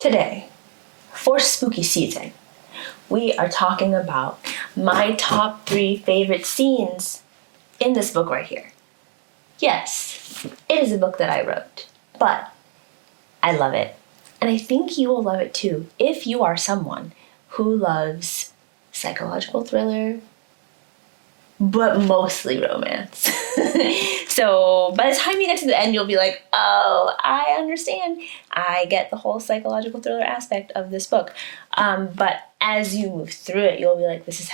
Today, for spooky season, we are talking about my top 3 favorite scenes in this book right here. Yes, it is a book that I wrote, but I love it. And I think you will love it too if you are someone who loves psychological thriller, but mostly romance. So by the time you get to the end, you'll be like, oh, I understand. I get the whole psychological thriller aspect of this book. But as you move through it, you'll be like, this is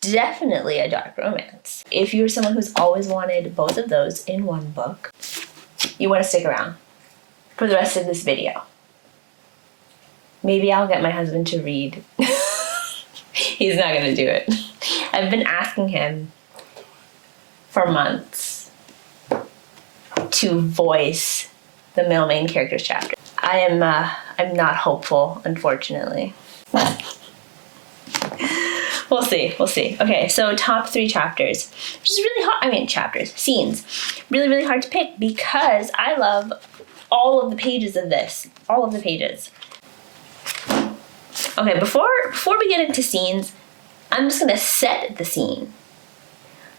definitely a dark romance. If you're someone who's always wanted both of those in one book, you want to stick around for the rest of this video. Maybe I'll get my husband to read. He's not going to do it. I've been asking him for months to voice the male main character's chapter. I'm not hopeful, unfortunately. We'll see. Okay, so top 3 chapters, which is really hard. Scenes. Really, really hard to pick because I love all of the pages of this. All of the pages. Okay, before we get into scenes, I'm just going to set the scene.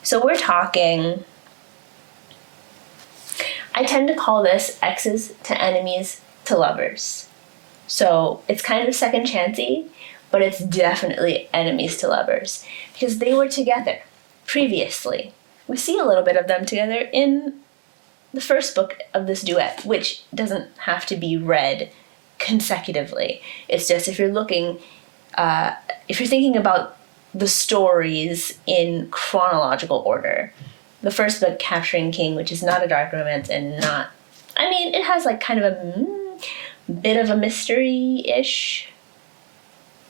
So we're talking, I tend to call this exes to enemies to lovers. So it's kind of second chancey, but it's definitely enemies to lovers because they were together previously. We see a little bit of them together in the first book of this duet, which doesn't have to be read consecutively. It's just if you're thinking about the stories in chronological order. The first book, Capturing King, which is not a dark romance and it has like kind of a bit of a mystery-ish,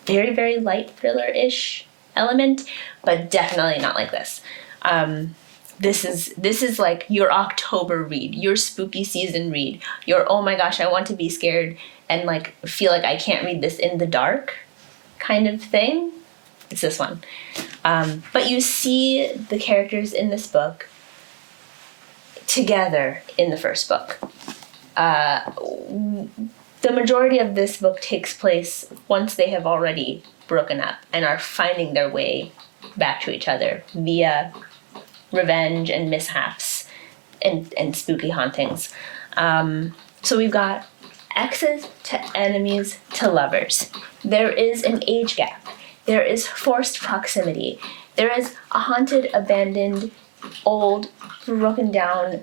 very, very light thriller-ish element, but definitely not like this. This is like your October read, your spooky season read, your oh my gosh, I want to be scared and like feel like I can't read this in the dark kind of thing. It's this one. But you see the characters in this book together in the first book. The majority of this book takes place once they have already broken up and are finding their way back to each other via revenge and mishaps and spooky hauntings. So we've got exes to enemies to lovers. There is an age gap. There is forced proximity. There is a haunted, abandoned, old, broken down,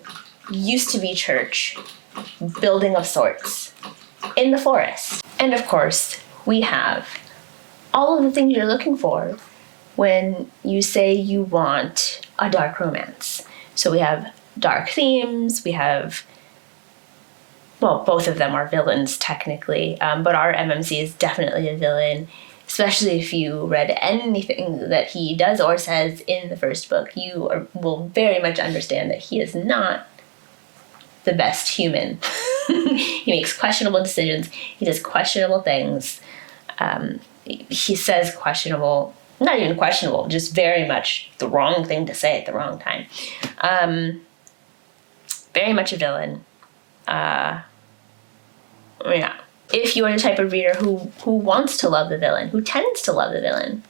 used to be church, building of sorts, in the forest. And of course, we have all of the things you're looking for when you say you want a dark romance. So we have dark themes, we have, well, both of them are villains technically, but our MMC is definitely a villain. Especially if you read anything that he does or says in the first book, you will very much understand that he is not the best human. He makes questionable decisions. He does questionable things. He says questionable, not even questionable, just very much the wrong thing to say at the wrong time. Very much a villain. Yeah. If you are the type of reader who wants to love the villain, who tends to love the villain,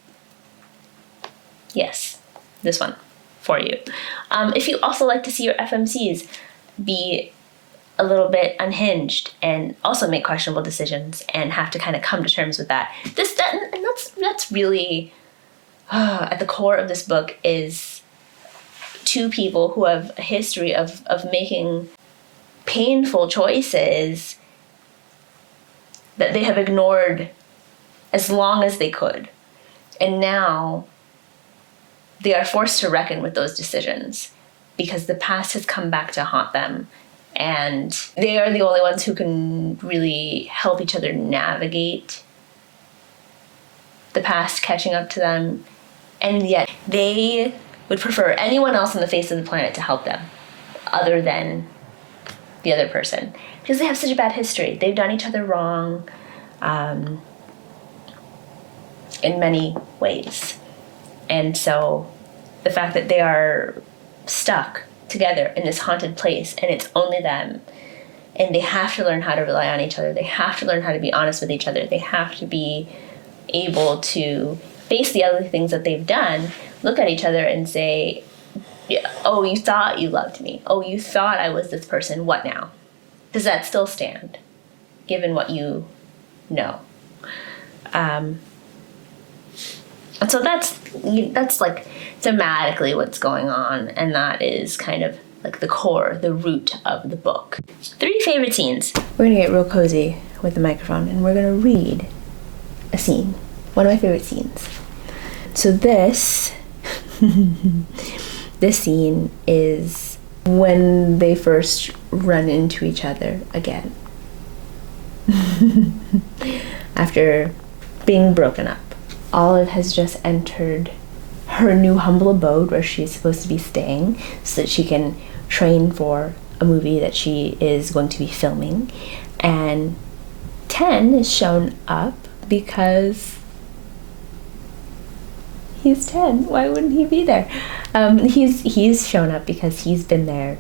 yes, this one for you. If you also like to see your FMCs be a little bit unhinged and also make questionable decisions and have to kind of come to terms with that, that's really at the core of this book is 2 people who have a history of making painful choices that they have ignored as long as they could. And now they are forced to reckon with those decisions because the past has come back to haunt them. And they are the only ones who can really help each other navigate the past catching up to them. And yet they would prefer anyone else on the face of the planet to help them other than the other person. Because they have such a bad history. They've done each other wrong in many ways. And so the fact that they are stuck together in this haunted place and it's only them And they have to learn how to rely on each other. They have to learn how to be honest with each other. They have to be able to face the ugly things that they've done, look at each other and say, oh, you thought you loved me. Oh, you thought I was this person. What now? Does that still stand, given what you know? And so that's like thematically what's going on, and that is kind of like the core, the root of the book. 3 favorite scenes. We're gonna get real cozy with the microphone, and we're gonna read a scene. One of my favorite scenes. So this scene is when they first run into each other again. After being broken up. Olive has just entered her new humble abode where she's supposed to be staying so that she can train for a movie that she is going to be filming. And 10 is shown up because he's 10. Why wouldn't he be there? He's shown up because he's been there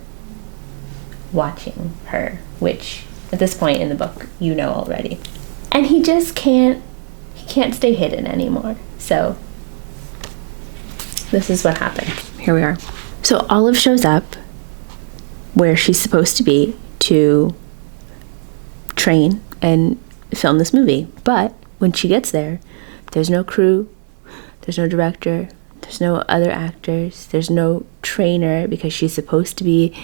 watching her, which at this point in the book you know already. And he just can't stay hidden anymore. So this is what happened. Here we are. So Olive shows up where she's supposed to be to train and film this movie. But when she gets there, there's no crew, there's no director, there's no other actors, there's no trainer, because she's supposed to be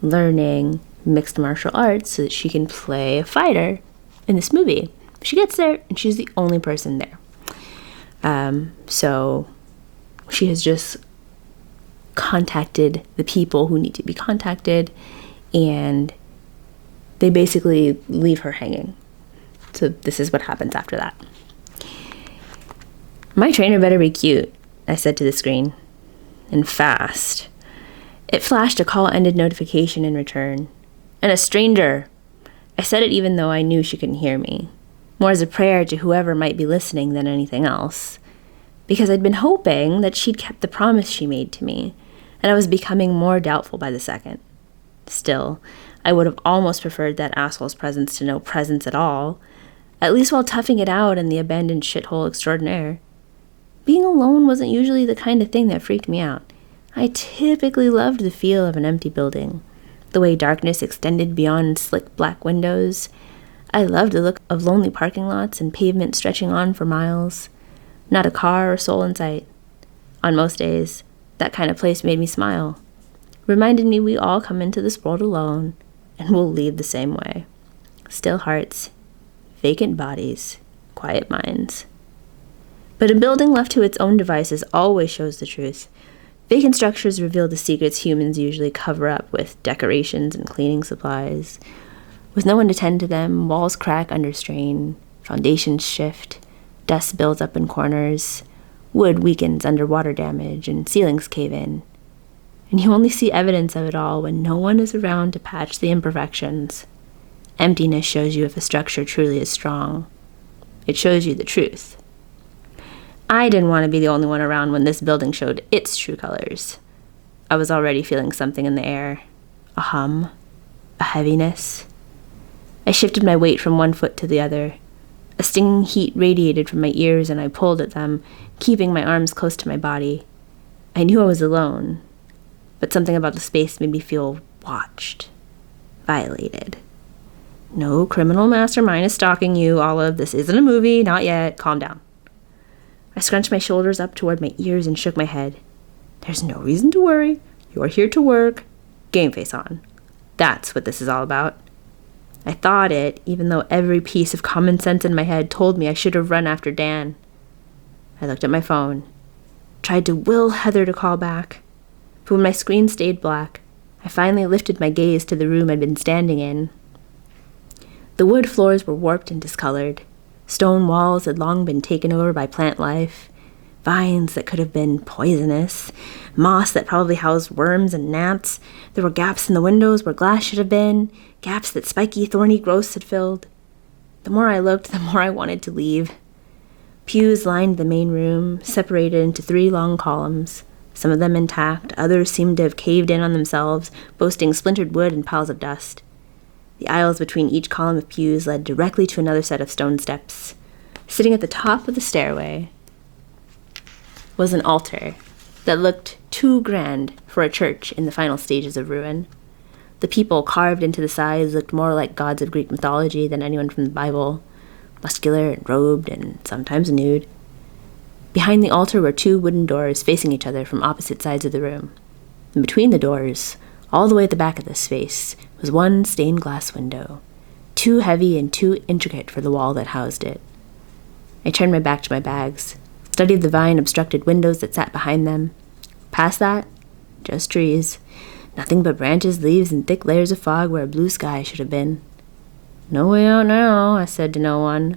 learning mixed martial arts so that she can play a fighter in this movie. She gets there and she's the only person there. So she has just contacted the people who need to be contacted, and they basically leave her hanging. So this is what happens after that. My trainer better be cute, I said to the screen, and fast. It flashed a call-ended notification in return. And a stranger. I said it even though I knew she couldn't hear me. More as a prayer to whoever might be listening than anything else. Because I'd been hoping that she'd kept the promise she made to me, and I was becoming more doubtful by the second. Still, I would have almost preferred that asshole's presence to no presence at all, at least while toughing it out in the abandoned shithole extraordinaire. Being alone wasn't usually the kind of thing that freaked me out. I typically loved the feel of an empty building, the way darkness extended beyond slick black windows. I loved the look of lonely parking lots and pavement stretching on for miles. Not a car or soul in sight. On most days, that kind of place made me smile. Reminded me we all come into this world alone, and we'll leave the same way. Still hearts, vacant bodies, quiet minds. But a building left to its own devices always shows the truth. Vacant structures reveal the secrets humans usually cover up with decorations and cleaning supplies. With no one to tend to them, walls crack under strain, foundations shift, dust builds up in corners, wood weakens under water damage, and ceilings cave in. And you only see evidence of it all when no one is around to patch the imperfections. Emptiness shows you if a structure truly is strong. It shows you the truth. I didn't want to be the only one around when this building showed its true colors. I was already feeling something in the air. A hum. A heaviness. I shifted my weight from one foot to the other. A stinging heat radiated from my ears, and I pulled at them, keeping my arms close to my body. I knew I was alone, but something about the space made me feel watched. Violated. No criminal mastermind is stalking you, Olive. This isn't a movie. Not yet. Calm down. I scrunched my shoulders up toward my ears and shook my head. There's no reason to worry. You're here to work. Game face on. That's what this is all about. I thought it, even though every piece of common sense in my head told me I should have run after Dan. I looked at my phone, tried to will Heather to call back, but when my screen stayed black, I finally lifted my gaze to the room I'd been standing in. The wood floors were warped and discolored. Stone walls had long been taken over by plant life, vines that could have been poisonous, moss that probably housed worms and gnats. There were gaps in the windows where glass should have been, gaps that spiky, thorny growths had filled. The more I looked, the more I wanted to leave. Pews lined the main room, separated into 3 long columns, some of them intact, others seemed to have caved in on themselves, boasting splintered wood and piles of dust. The aisles between each column of pews led directly to another set of stone steps. Sitting at the top of the stairway was an altar that looked too grand for a church in the final stages of ruin. The people carved into the sides looked more like gods of Greek mythology than anyone from the Bible, muscular and robed and sometimes nude. Behind the altar were 2 wooden doors facing each other from opposite sides of the room. And between the doors, all the way at the back of the space, was one stained glass window, too heavy and too intricate for the wall that housed it. I turned my back to my bags, studied the vine-obstructed windows that sat behind them. Past that, just trees. Nothing but branches, leaves, and thick layers of fog where a blue sky should have been. "No way out now," I said to no one.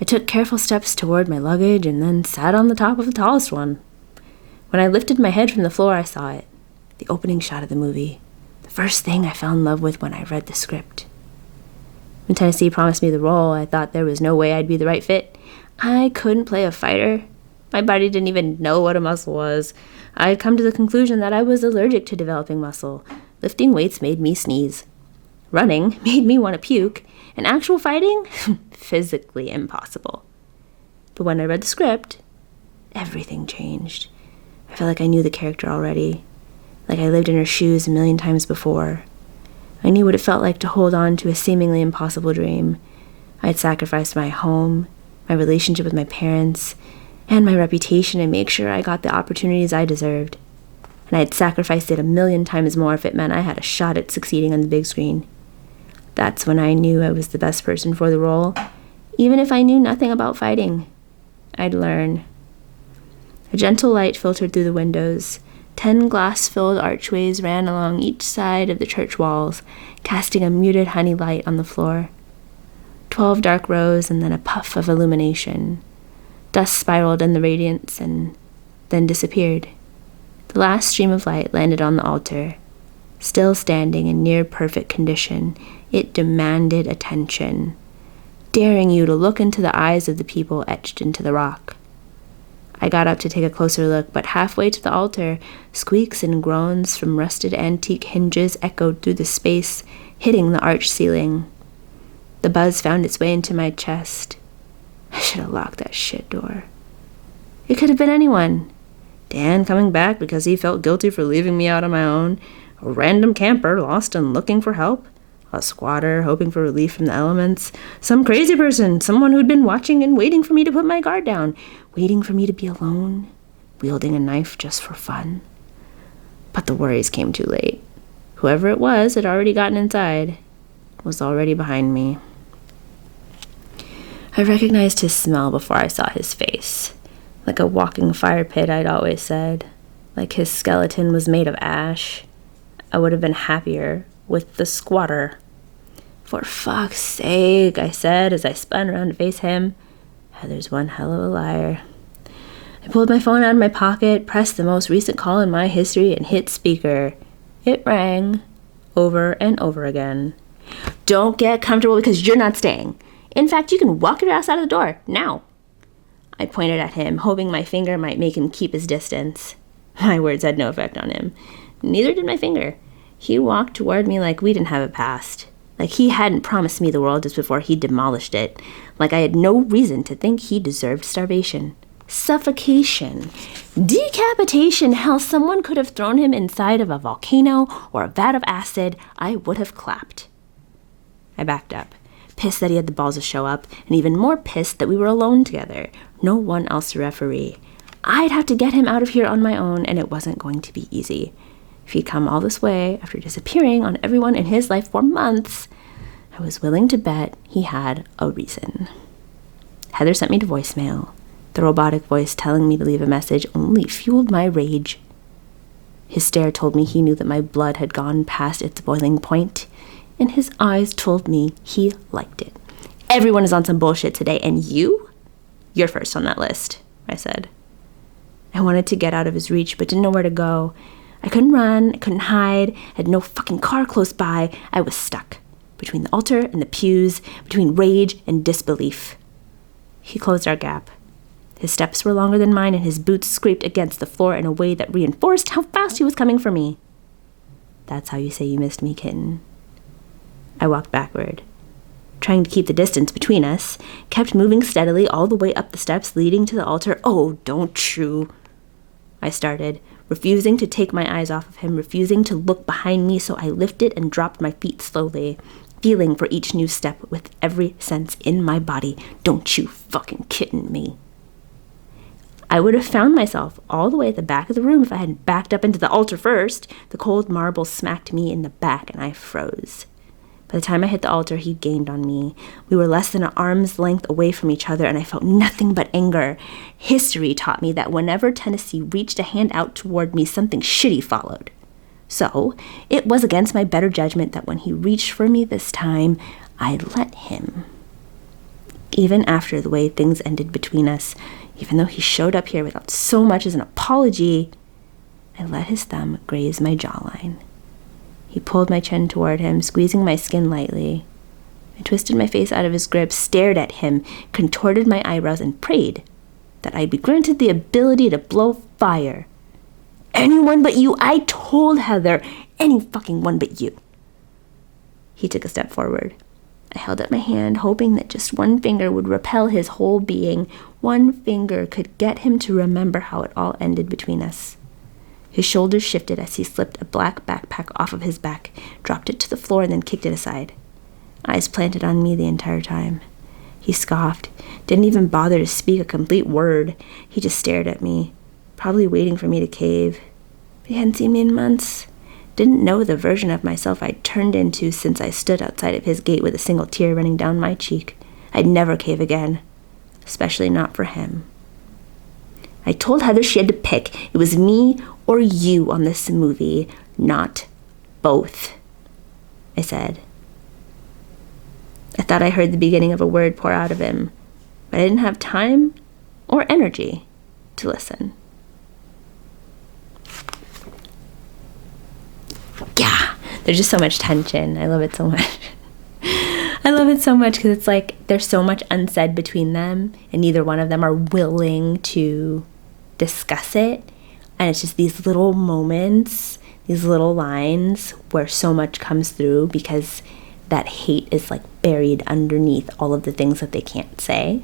I took careful steps toward my luggage and then sat on the top of the tallest one. When I lifted my head from the floor, I saw it. The opening shot of the movie. The first thing I fell in love with when I read the script. When Tennessee promised me the role, I thought there was no way I'd be the right fit. I couldn't play a fighter. My body didn't even know what a muscle was. I had come to the conclusion that I was allergic to developing muscle. Lifting weights made me sneeze. Running made me want to puke. And actual fighting? Physically impossible. But when I read the script, everything changed. I felt like I knew the character already. Like I lived in her shoes a million times before. I knew what it felt like to hold on to a seemingly impossible dream. I had sacrificed my home, my relationship with my parents, and my reputation to make sure I got the opportunities I deserved. And I had sacrificed it a million times more if it meant I had a shot at succeeding on the big screen. That's when I knew I was the best person for the role. Even if I knew nothing about fighting, I'd learn. A gentle light filtered through the windows. 10 glass-filled archways ran along each side of the church walls, casting a muted honey light on the floor. 12 dark rows and then a puff of illumination. Dust spiraled in the radiance and then disappeared. The last stream of light landed on the altar. Still standing in near-perfect condition, it demanded attention, daring you to look into the eyes of the people etched into the rock. I got up to take a closer look, but halfway to the altar, squeaks and groans from rusted antique hinges echoed through the space, hitting the arched ceiling. The buzz found its way into my chest. I should have locked that shit door. It could have been anyone. Dan coming back because he felt guilty for leaving me out on my own, a random camper lost and looking for help, a squatter hoping for relief from the elements, some crazy person, someone who'd been watching and waiting for me to put my guard down, waiting for me to be alone, wielding a knife just for fun. But the worries came too late. Whoever it was had already gotten inside, was already behind me. I recognized his smell before I saw his face. Like a walking fire pit, I'd always said. Like his skeleton was made of ash. I would have been happier with the squatter. "For fuck's sake," I said as I spun around to face him. Heather's one hell of a liar. I pulled my phone out of my pocket, pressed the most recent call in my history, and hit speaker. It rang over and over again. "Don't get comfortable because you're not staying. In fact, you can walk your ass out of the door, now." I pointed at him, hoping my finger might make him keep his distance. My words had no effect on him. Neither did my finger. He walked toward me like we didn't have a past. Like he hadn't promised me the world just before he demolished it. Like I had no reason to think he deserved starvation. Suffocation. Decapitation. Hell, someone could have thrown him inside of a volcano or a vat of acid. I would have clapped. I backed up, pissed that he had the balls to show up, and even more pissed that we were alone together. No one else to referee. I'd have to get him out of here on my own, and it wasn't going to be easy. If he'd come all this way after disappearing on everyone in his life for months, I was willing to bet he had a reason. Heather sent me to voicemail. The robotic voice telling me to leave a message only fueled my rage. His stare told me he knew that my blood had gone past its boiling point, and his eyes told me he liked it. "Everyone is on some bullshit today, and you're first on that list," I said. I wanted to get out of his reach, but didn't know where to go. I couldn't run, I couldn't hide, I had no fucking car close by. I was stuck between the altar and the pews, between rage and disbelief. He closed our gap. His steps were longer than mine, and his boots scraped against the floor in a way that reinforced how fast he was coming for me. "That's how you say you missed me, kitten." I walked backward, trying to keep the distance between us, kept moving steadily all the way up the steps leading to the altar. "Oh, don't you," I started, refusing to take my eyes off of him, refusing to look behind me, so I lifted and dropped my feet slowly, feeling for each new step with every sense in my body. "Don't you fucking kidding me." I would have found myself all the way at the back of the room if I hadn't backed up into the altar first. The cold marble smacked me in the back and I froze. By the time I hit the altar, he gained on me. We were less than an arm's length away from each other, and I felt nothing but anger. History taught me that whenever Tennessee reached a hand out toward me, something shitty followed. So it was against my better judgment that when he reached for me this time, I let him. Even after the way things ended between us, even though he showed up here without so much as an apology, I let his thumb graze my jawline. He pulled my chin toward him, squeezing my skin lightly. I twisted my face out of his grip, stared at him, contorted my eyebrows, and prayed that I'd be granted the ability to blow fire. "Anyone but you," I told Heather. "Any fucking one but you." He took a step forward. I held up my hand, hoping that just one finger would repel his whole being. One finger could get him to remember how it all ended between us. His shoulders shifted as he slipped a black backpack off of his back, dropped it to the floor, and then kicked it aside. Eyes planted on me the entire time. He scoffed, didn't even bother to speak a complete word. He just stared at me, probably waiting for me to cave. But he hadn't seen me in months. Didn't know the version of myself I'd turned into since I stood outside of his gate with a single tear running down my cheek. I'd never cave again, especially not for him. I told Heather she had to pick. It was me or you on this movie, not both, I said. I thought I heard the beginning of a word pour out of him, but I didn't have time or energy to listen. Yeah, there's just so much tension. I love it so much. I love it so much because it's like there's so much unsaid between them, and neither one of them are willing to discuss it. And it's just these little moments, these little lines where so much comes through because that hate is like buried underneath all of the things that they can't say.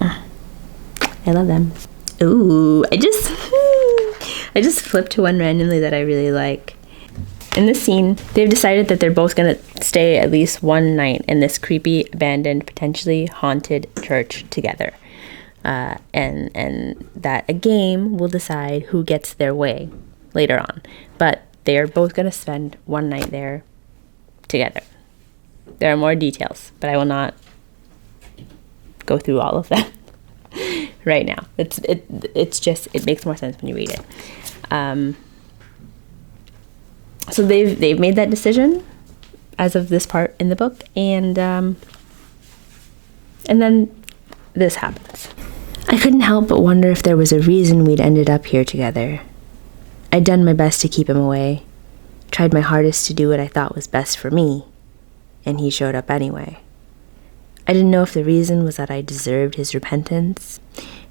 I love them. Ooh, I just flipped to one randomly that I really like. In this scene, they've decided that they're both going to stay at least one night in this creepy, abandoned, potentially haunted church together. And that a game will decide who gets their way later on. But they are both going to spend one night there together. There are more details, but I will not go through all of them right now. It's just, it makes more sense when you read it. So they've made that decision as of this part in the book, and then this happens. I couldn't help but wonder if there was a reason we'd ended up here together. I'd done my best to keep him away, tried my hardest to do what I thought was best for me, and he showed up anyway. I didn't know if the reason was that I deserved his repentance,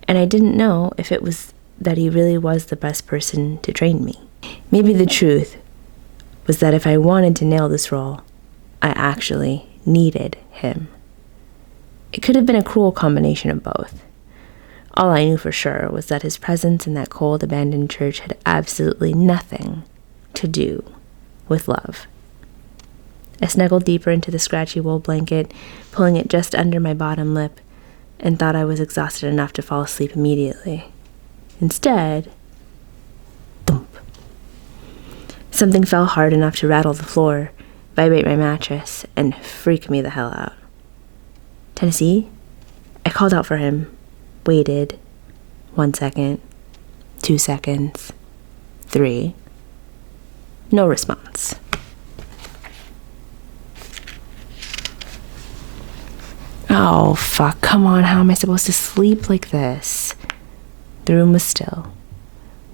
and I didn't know if it was that he really was the best person to train me. Maybe the truth was that if I wanted to nail this role, I actually needed him. It could have been a cruel combination of both. All I knew for sure was that his presence in that cold, abandoned church had absolutely nothing to do with love. I snuggled deeper into the scratchy wool blanket, pulling it just under my bottom lip, and thought I was exhausted enough to fall asleep immediately. Instead, thump. Something fell hard enough to rattle the floor, vibrate my mattress, and freak me the hell out. "Tennessee?" I called out for him. Waited. 1 second. 2 seconds. 3. No response. Oh, fuck. Come on. How am I supposed to sleep like this? The room was still.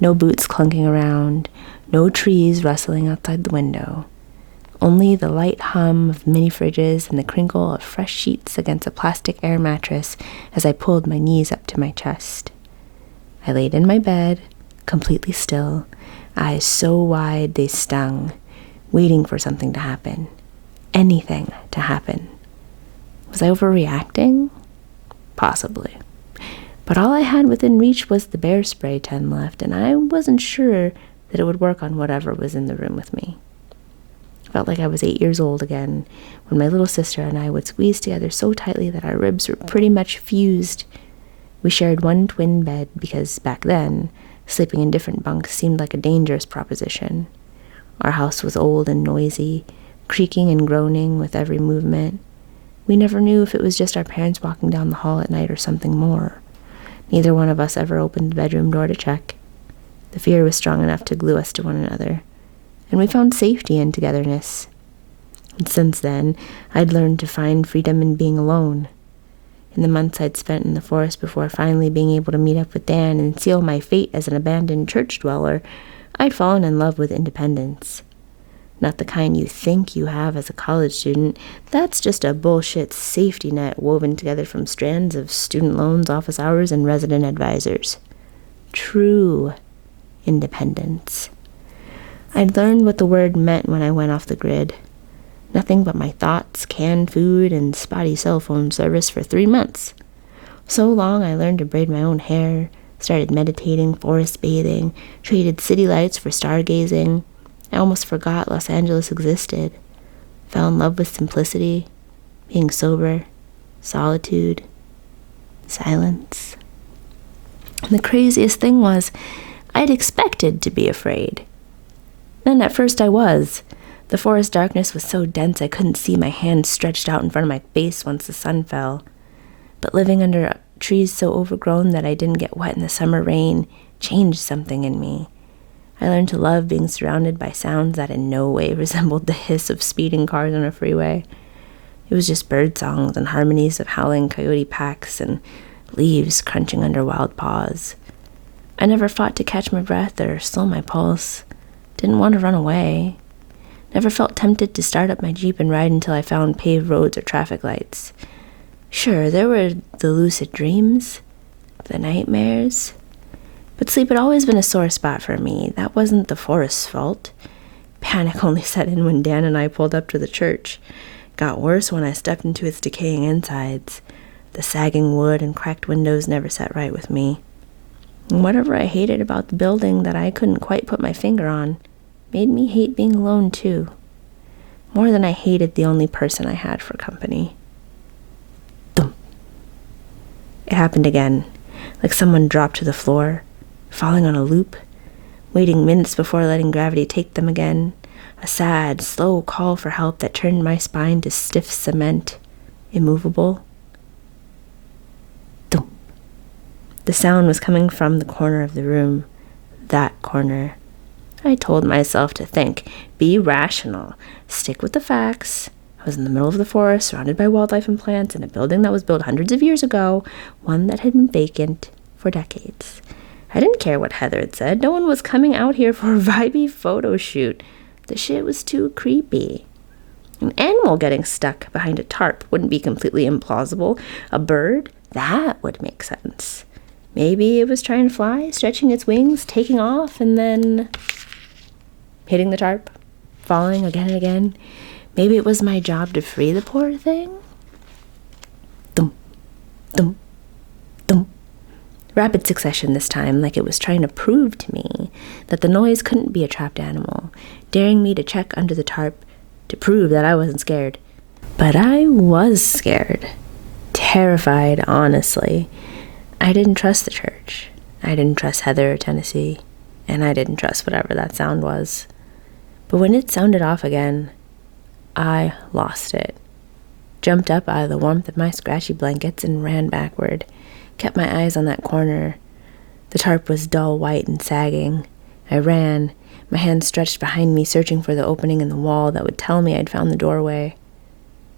No boots clunking around. No trees rustling outside the window. Only the light hum of mini fridges and the crinkle of fresh sheets against a plastic air mattress as I pulled my knees up to my chest. I laid in my bed, completely still, eyes so wide they stung, waiting for something to happen. Anything to happen. Was I overreacting? Possibly. But all I had within reach was the bear spray 10 left, and I wasn't sure that it would work on whatever was in the room with me. I felt like I was 8 years old again, when my little sister and I would squeeze together so tightly that our ribs were pretty much fused. We shared one twin bed because back then, sleeping in different bunks seemed like a dangerous proposition. Our house was old and noisy, creaking and groaning with every movement. We never knew if it was just our parents walking down the hall at night or something more. Neither one of us ever opened the bedroom door to check. The fear was strong enough to glue us to one another, and we found safety in togetherness. And since then, I'd learned to find freedom in being alone. In the months I'd spent in the forest before finally being able to meet up with Dan and seal my fate as an abandoned church dweller, I'd fallen in love with independence. Not the kind you think you have as a college student. That's just a bullshit safety net woven together from strands of student loans, office hours, and resident advisors. True independence. I'd learned what the word meant when I went off the grid. Nothing but my thoughts, canned food, and spotty cell phone service for 3 months. So long I learned to braid my own hair, started meditating, forest bathing, traded city lights for stargazing. I almost forgot Los Angeles existed. Fell in love with simplicity, being sober, solitude, silence. And the craziest thing was, I'd expected to be afraid. And at first I was. The forest darkness was so dense I couldn't see my hands stretched out in front of my face once the sun fell. But living under trees so overgrown that I didn't get wet in the summer rain changed something in me. I learned to love being surrounded by sounds that in no way resembled the hiss of speeding cars on a freeway. It was just bird songs and harmonies of howling coyote packs and leaves crunching under wild paws. I never fought to catch my breath or slow my pulse. Didn't want to run away. Never felt tempted to start up my Jeep and ride until I found paved roads or traffic lights. Sure, there were the lucid dreams, the nightmares. But sleep had always been a sore spot for me. That wasn't the forest's fault. Panic only set in when Dan and I pulled up to the church. Got worse when I stepped into its decaying insides. The sagging wood and cracked windows never sat right with me. And whatever I hated about the building that I couldn't quite put my finger on made me hate being alone too. More than I hated the only person I had for company. Thump. It happened again, like someone dropped to the floor, falling on a loop, waiting minutes before letting gravity take them again. A sad, slow call for help that turned my spine to stiff cement, immovable. Thump. The sound was coming from the corner of the room. That corner. I told myself to think, be rational, stick with the facts. I was in the middle of the forest, surrounded by wildlife and plants, in a building that was built hundreds of years ago, one that had been vacant for decades. I didn't care what Heather had said. No one was coming out here for a vibey photo shoot. The shit was too creepy. An animal getting stuck behind a tarp wouldn't be completely implausible. A bird? That would make sense. Maybe it was trying to fly, stretching its wings, taking off, and then hitting the tarp, falling again and again. Maybe it was my job to free the poor thing. Thump, thump, thump. Rapid succession this time, like it was trying to prove to me that the noise couldn't be a trapped animal, daring me to check under the tarp to prove that I wasn't scared. But I was scared. Terrified, honestly. I didn't trust the church. I didn't trust Heather or Tennessee. And I didn't trust whatever that sound was. But when it sounded off again, I lost it. Jumped up out of the warmth of my scratchy blankets and ran backward. Kept my eyes on that corner. The tarp was dull white and sagging. I ran, my hands stretched behind me, searching for the opening in the wall that would tell me I'd found the doorway.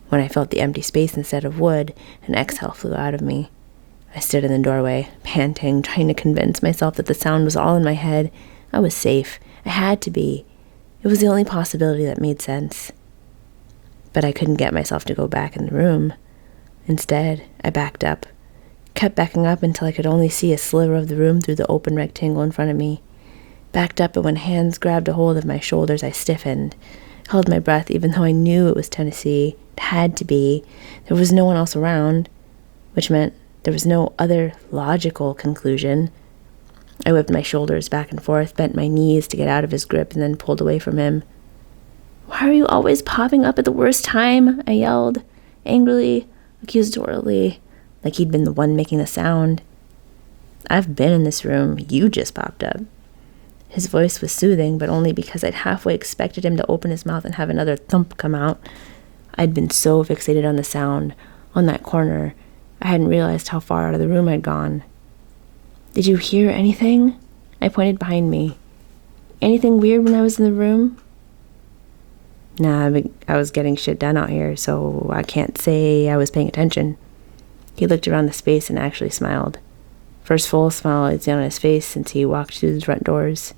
When I felt the empty space instead of wood, an exhale flew out of me. I stood in the doorway, panting, trying to convince myself that the sound was all in my head. I was safe. I had to be. It was the only possibility that made sense. But I couldn't get myself to go back in the room. Instead, I backed up. Kept backing up until I could only see a sliver of the room through the open rectangle in front of me. Backed up, and when hands grabbed a hold of my shoulders, I stiffened. Held my breath even though I knew it was Tennessee. It had to be. There was no one else around, which meant there was no other logical conclusion. I whipped my shoulders back and forth, bent my knees to get out of his grip, and then pulled away from him. "Why are you always popping up at the worst time?" I yelled, angrily, accusatorily, like he'd been the one making the sound. "I've been in this room. You just popped up." His voice was soothing, but only because I'd halfway expected him to open his mouth and have another thump come out. I'd been so fixated on the sound, on that corner, I hadn't realized how far out of the room I'd gone. "Did you hear anything?" I pointed behind me. "Anything weird when I was in the room?" "Nah, I was getting shit done out here, so I can't say I was paying attention." He looked around the space and actually smiled. First full smile I'd seen on his face since he walked through the front doors.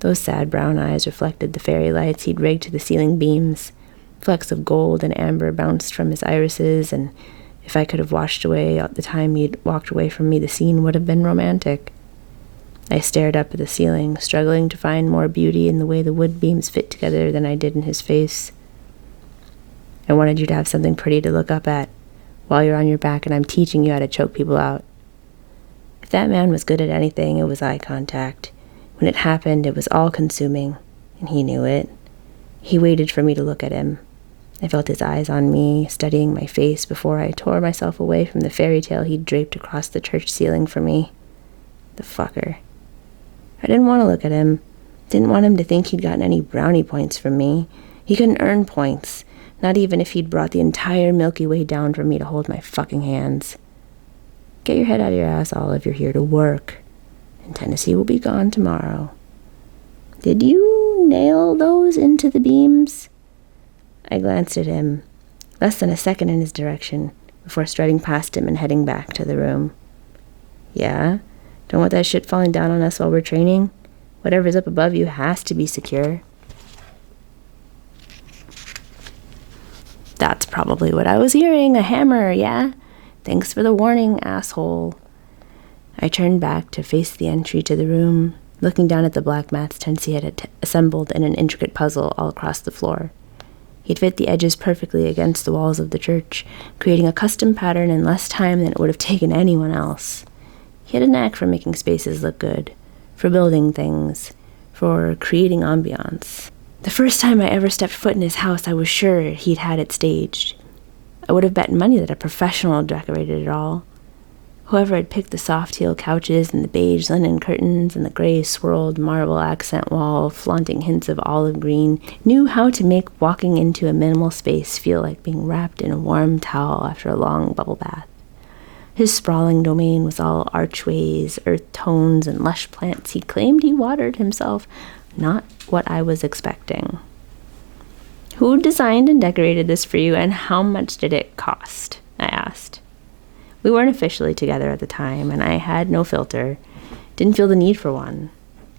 Those sad brown eyes reflected the fairy lights he'd rigged to the ceiling beams. Flecks of gold and amber bounced from his irises, and if I could have washed away the time he'd walked away from me, the scene would have been romantic. I stared up at the ceiling, struggling to find more beauty in the way the wood beams fit together than I did in his face. "I wanted you to have something pretty to look up at while you're on your back and I'm teaching you how to choke people out." If that man was good at anything, it was eye contact. When it happened, it was all-consuming, and he knew it. He waited for me to look at him. I felt his eyes on me, studying my face before I tore myself away from the fairy tale he'd draped across the church ceiling for me. The fucker. I didn't want to look at him. Didn't want him to think he'd gotten any brownie points from me. He couldn't earn points, not even if he'd brought the entire Milky Way down for me to hold my fucking hands. Get your head out of your ass, Olive. You're here to work. And Tennessee will be gone tomorrow. Did you nail those into the beams? I glanced at him, less than a second in his direction, before strutting past him and heading back to the room. Yeah? Don't want that shit falling down on us while we're training? Whatever's up above you has to be secure. That's probably what I was hearing. A hammer, yeah? Thanks for the warning, asshole. I turned back to face the entry to the room, looking down at the black mats Tennessee had assembled in an intricate puzzle all across the floor. He'd fit the edges perfectly against the walls of the church, creating a custom pattern in less time than it would have taken anyone else. He had a knack for making spaces look good, for building things, for creating ambiance. The first time I ever stepped foot in his house, I was sure he'd had it staged. I would have bet money that a professional decorated it all. Whoever had picked the soft teal couches and the beige linen curtains and the gray swirled marble accent wall flaunting hints of olive green knew how to make walking into a minimal space feel like being wrapped in a warm towel after a long bubble bath. His sprawling domain was all archways, earth tones, and lush plants. He claimed he watered himself, not what I was expecting. Who designed and decorated this for you, and how much did it cost? I asked. We weren't officially together at the time, and I had no filter. Didn't feel the need for one.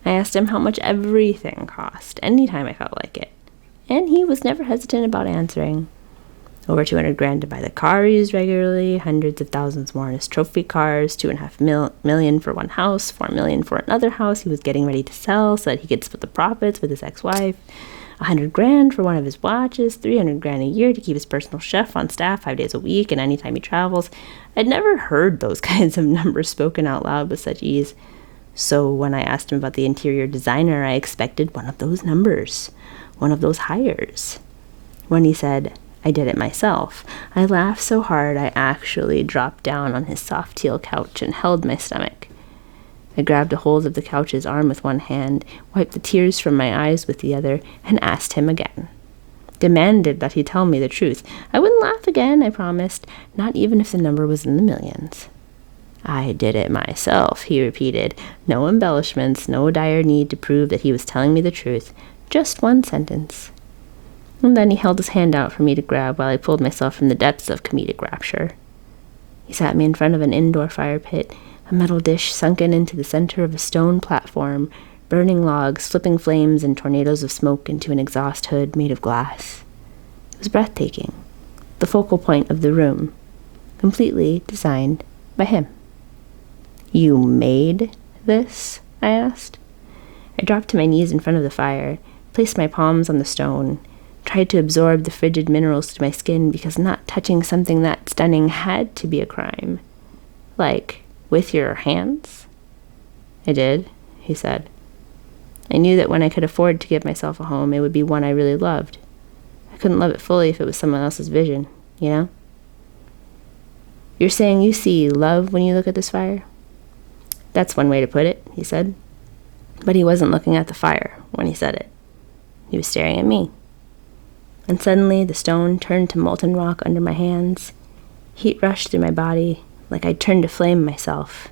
I asked him how much everything cost, anytime I felt like it. And he was never hesitant about answering. Over $200,000 to buy the car he used regularly, hundreds of thousands more in his trophy cars, $2.5 million for one house, $4 million for another house he was getting ready to sell so that he could split the profits with his ex-wife, $100,000 for one of his watches, $300,000 a year to keep his personal chef on staff 5 days a week and anytime he travels. I'd never heard those kinds of numbers spoken out loud with such ease. So when I asked him about the interior designer, I expected one of those numbers, one of those hires. When he said, "I did it myself," I laughed so hard I actually dropped down on his soft teal couch and held my stomach. I grabbed a hold of the couch's arm with one hand, wiped the tears from my eyes with the other, and asked him again. Demanded that he tell me the truth. I wouldn't laugh again, I promised, not even if the number was in the millions. "I did it myself," he repeated. No embellishments, no dire need to prove that he was telling me the truth. Just one sentence. And then he held his hand out for me to grab while I pulled myself from the depths of comedic rapture. He sat me in front of an indoor fire pit, a metal dish sunken into the center of a stone platform, burning logs, flipping flames and tornadoes of smoke into an exhaust hood made of glass. It was breathtaking, the focal point of the room, completely designed by him. "You made this?" I asked. I dropped to my knees in front of the fire, placed my palms on the stone. tried to absorb the frigid minerals to my skin because not touching something that stunning had to be a crime. Like, with your hands? I did, he said. I knew that when I could afford to give myself a home, it would be one I really loved. I couldn't love it fully if it was someone else's vision, you know? You're saying you see love when you look at this fire? That's one way to put it, he said. But he wasn't looking at the fire when he said it. He was staring at me. And suddenly the stone turned to molten rock under my hands. Heat rushed through my body like I'd turned to flame myself.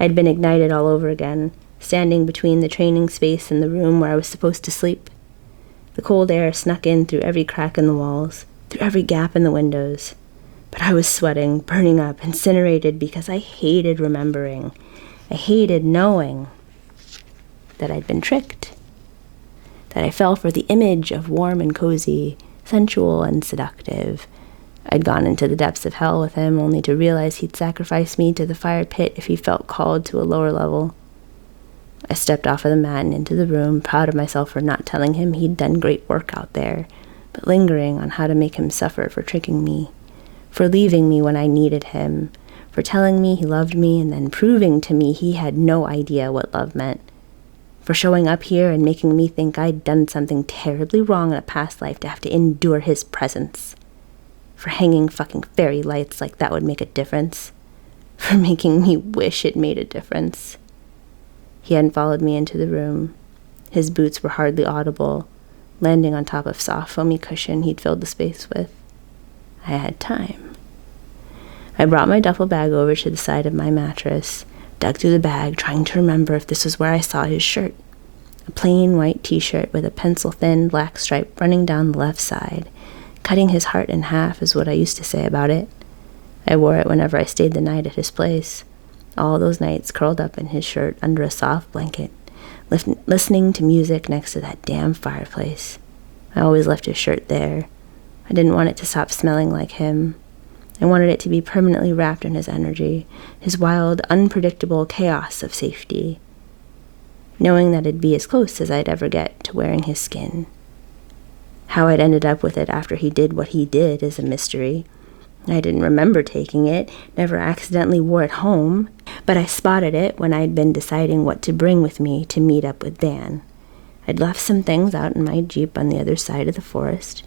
I'd been ignited all over again, standing between the training space and the room where I was supposed to sleep. The cold air snuck in through every crack in the walls, through every gap in the windows. But I was sweating, burning up, incinerated because I hated remembering. I hated knowing that I'd been tricked. That I fell for the image of warm and cozy, sensual and seductive. I'd gone into the depths of hell with him only to realize he'd sacrifice me to the fire pit if he felt called to a lower level. I stepped off of the mat and into the room, proud of myself for not telling him he'd done great work out there, but lingering on how to make him suffer for tricking me, for leaving me when I needed him, for telling me he loved me and then proving to me he had no idea what love meant, for showing up here and making me think I'd done something terribly wrong in a past life to have to endure his presence, for hanging fucking fairy lights like that would make a difference, for making me wish it made a difference. He hadn't followed me into the room. His boots were hardly audible, landing on top of soft, foamy cushion he'd filled the space with. I had time. I brought my duffel bag over to the side of my mattress, dug through the bag, trying to remember if this was where I saw his shirt. A plain white t-shirt with a pencil-thin black stripe running down the left side. Cutting his heart in half is what I used to say about it. I wore it whenever I stayed the night at his place. All those nights curled up in his shirt under a soft blanket, listening to music next to that damn fireplace. I always left his shirt there. I didn't want it to stop smelling like him. I wanted it to be permanently wrapped in his energy, his wild, unpredictable chaos of safety, knowing that it'd be as close as I'd ever get to wearing his skin. How I'd ended up with it after he did what he did is a mystery. I didn't remember taking it, never accidentally wore it home, but I spotted it when I'd been deciding what to bring with me to meet up with Dan. I'd left some things out in my Jeep on the other side of the forest.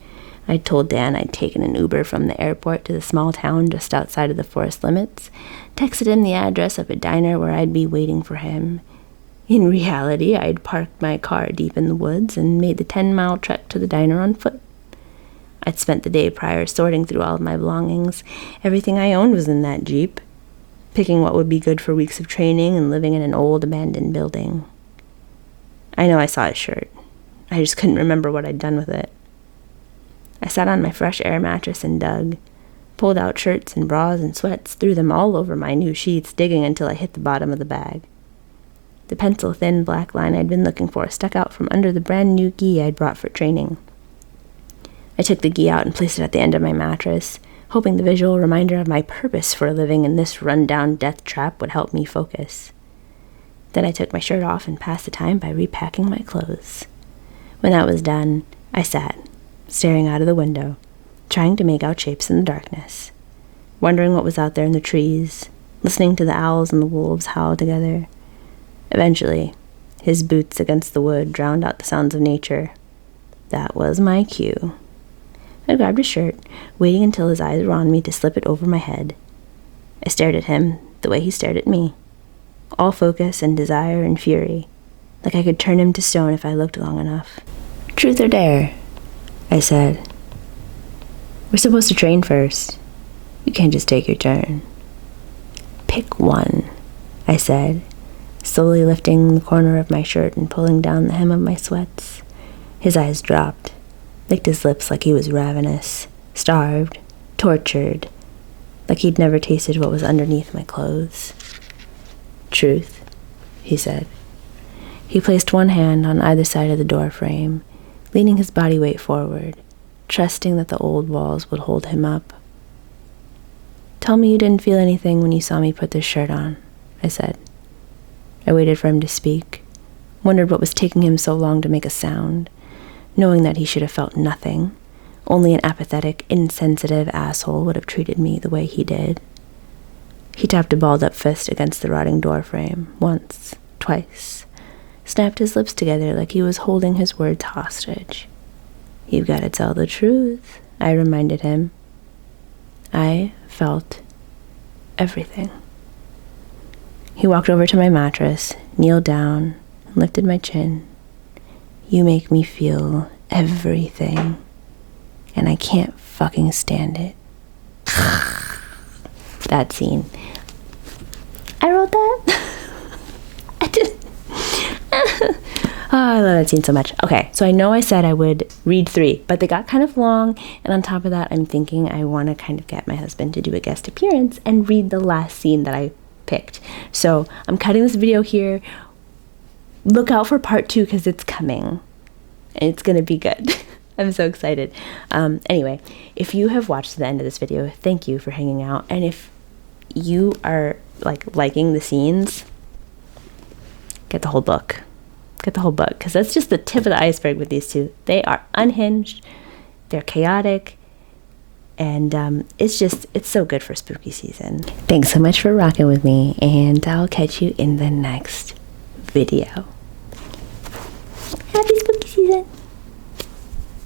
I'd told Dan I'd taken an Uber from the airport to the small town just outside of the forest limits, texted him the address of a diner where I'd be waiting for him. In reality, I'd parked my car deep in the woods and made the 10-mile trek to the diner on foot. I'd spent the day prior sorting through all of my belongings. Everything I owned was in that Jeep, picking what would be good for weeks of training and living in an old abandoned building. I know I saw his shirt. I just couldn't remember what I'd done with it. I sat on my fresh air mattress and dug, pulled out shirts and bras and sweats, threw them all over my new sheets, digging until I hit the bottom of the bag. The pencil-thin black line I'd been looking for stuck out from under the brand-new gi I'd brought for training. I took the gi out and placed it at the end of my mattress, hoping the visual reminder of my purpose for living in this run-down death trap would help me focus. Then I took my shirt off and passed the time by repacking my clothes. When that was done, I sat, staring out of the window, trying to make out shapes in the darkness, wondering what was out there in the trees, listening to the owls and the wolves howl together. Eventually, his boots against the wood drowned out the sounds of nature. That was my cue. I grabbed his shirt, waiting until his eyes were on me to slip it over my head. I stared at him the way he stared at me, all focus and desire and fury, like I could turn him to stone if I looked long enough. "Truth or dare?" I said. "We're supposed to train first. You can't just take your turn." "Pick one," I said, slowly lifting the corner of my shirt and pulling down the hem of my sweats. His eyes dropped, licked his lips like he was ravenous, starved, tortured, like he'd never tasted what was underneath my clothes. "Truth," he said. He placed one hand on either side of the door frame, leaning his body weight forward, trusting that the old walls would hold him up. "Tell me you didn't feel anything when you saw me put this shirt on," I said. I waited for him to speak, wondered what was taking him so long to make a sound. knowing that he should have felt nothing. Only an apathetic, insensitive asshole would have treated me the way he did. He tapped a balled-up fist against the rotting door frame, once, twice, snapped his lips together like he was holding his words hostage. "You've got to tell the truth," I reminded him. I felt everything. He walked over to my mattress, kneeled down, and lifted my chin. "You make me feel everything, and I can't fucking stand it." That scene. I wrote that. I didn't. Oh, I love that scene so much. Okay, so I know I said I would read 3, but they got kind of long, and on top of that, I'm thinking I want to kind of get my husband to do a guest appearance and read the last scene that I picked. So I'm cutting this video here. Look out for part 2 because it's coming, and it's gonna be good. I'm so excited. Anyway, if you have watched to the end of this video, thank you for hanging out. And if you are liking the scenes, get the whole book. Get the whole book, because that's just the tip of the iceberg with these two. They are unhinged, they're chaotic, and it's so good for spooky season. Thanks so much for rocking with me, and I'll catch you in the next video. Happy spooky season.